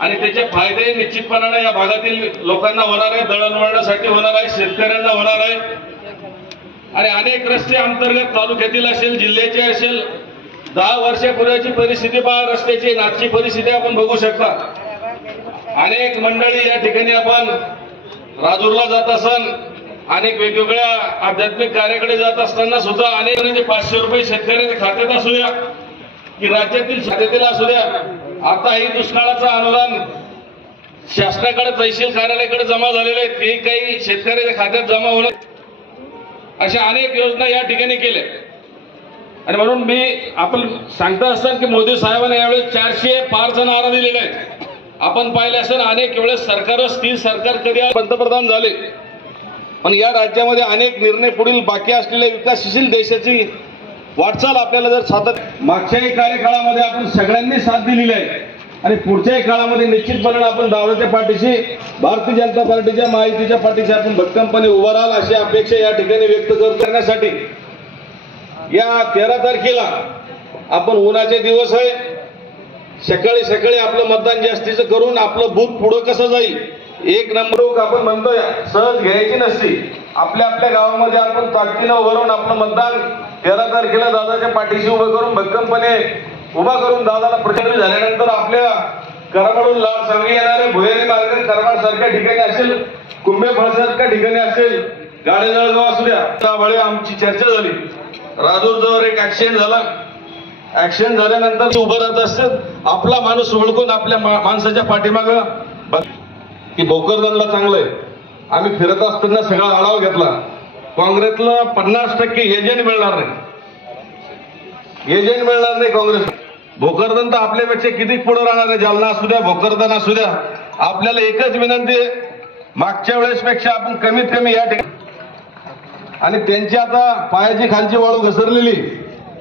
आणि त्याचे फायदे निश्चितपणाने या भागातील लोकांना होणार आहे, दळणवळणासाठी होणार आहे, शेतकऱ्यांना होणार आहे। आणि अनेक रस्ते अंतर्गत तालुक्यातील असेल, जिल्ह्याचे असेल, 10 वर्षापूर्वीची परिस्थिती पहा, रस्त्याची नाचची परिस्थिती आपण बघू शकता। अनेक मंडळी या ठिकाणी आपण राजूरला जात असन, अनेक वेगवेगळ्या आध्यात्मिक कार्याकडे जात असताना सुद्धा अनेक 500 रुपये शेतकऱ्याच्या खात्यात असू द्या की राज्यातील खात्यातील असू द्या, आताही दुष्काळाचं अनुदान शासनाकडे तहसील कार्यालयाकडे जमा झालेले आहेत, ते काही शेतकऱ्याच्या खात्यात जमा होणे, अशा अनेक योजना या ठिकाणी केल्या। आणि म्हणून मी आपण सांगता असताना की मोदी साहेबांनी यावेळेस 400 पारचा नारा दिलेला आहे। आपण पाहिले असेल अनेक वेळेस सरकार स्थिर सरकार कधी पंतप्रधान झाले, पण या राज्यामध्ये अनेक निर्णय पुढील बाकी असलेल्या विकासशील देशाची वाटचाल आपल्याला जर सातत्य मागच्याही कार्यकाळामध्ये आपण सगळ्यांनी साथ दिलेली आहे आणि पुढच्याही काळामध्ये निश्चितपणे आपण दादाच्या पाठीशी, भारतीय जनता पार्टीच्या, महायुतीच्या पाठीशी आपण भक्कमपणे उभा राहाल अशी अपेक्षा या ठिकाणी व्यक्त करण्यासाठी या 13 तारखेला आपण उन्हाचे दिवस आहे, सकाळी सकाळी आपलं मतदान जास्तीचं करून आपलं बूथ पुढं कसं जाईल, 1 नंबर आपण म्हणतोय सहज घ्यायची नसती, आपल्या आपल्या गावामध्ये आपण ताकदीनं उभं राहून आपलं मतदान 13 तारखेला दादाच्या पाठीशी उभं करून भक्कमपणे उभा करून दादाला प्रचंड झाल्यानंतर आपल्या कराडून लाड सांगली येणारे भुयारी मार्ग करमाड सारख्या ठिकाणी असेल, कुंभेफळ सारख्या ठिकाणी असेल, गाडे जळगाव असू द्या, त्यावेळी आमची चर्चा झाली। राजूर जवळ एक ऍक्सिडेंट झाला, ऍक्सिडेंट झाल्यानंतर उभं राहत असतात आपला माणूस ओळखून आपल्या माणसाच्या पाठीमागं की भोकरदनला चांगलं आहे, आम्ही फिरत असताना सगळा आढावा घेतला, काँग्रेसला 50% एजंट मिळणार नाही, एजंट मिळणार नाही काँग्रेस। भोकरदन तर आपल्यापेक्षा किती पुढे राहणार आहे, जालना असू द्या, भोकरदन असू द्या, आपल्याला एकच विनंती आहे, मागच्या वेळेसपेक्षा आपण कमीत कमी या ठिकाणी, आणि त्यांची आता पायाची खालची वाळू घसरलेली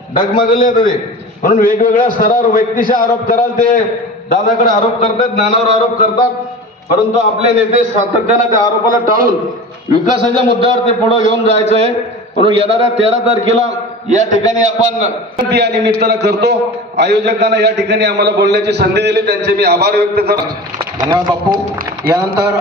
डगमगले ते, म्हणून वेगवेगळ्या स्तरावर व्यक्तीचे आरोप कराल, ते दादाकडे आरोप करतात, नानावर आरोप करतात, परंतु आपले नेते सातत्याने त्या आरोपाला टाळून विकासाच्या मुद्द्यावर ते पुढे घेऊन जायचं आहे। म्हणून येणाऱ्या 13 तारखेला या ठिकाणी आपण या निमित्तानं करतो, आयोजकांना या ठिकाणी आम्हाला बोलण्याची संधी दिली, त्यांचे मी आभार व्यक्त करतो। धन्यवाद बापू। यानंतर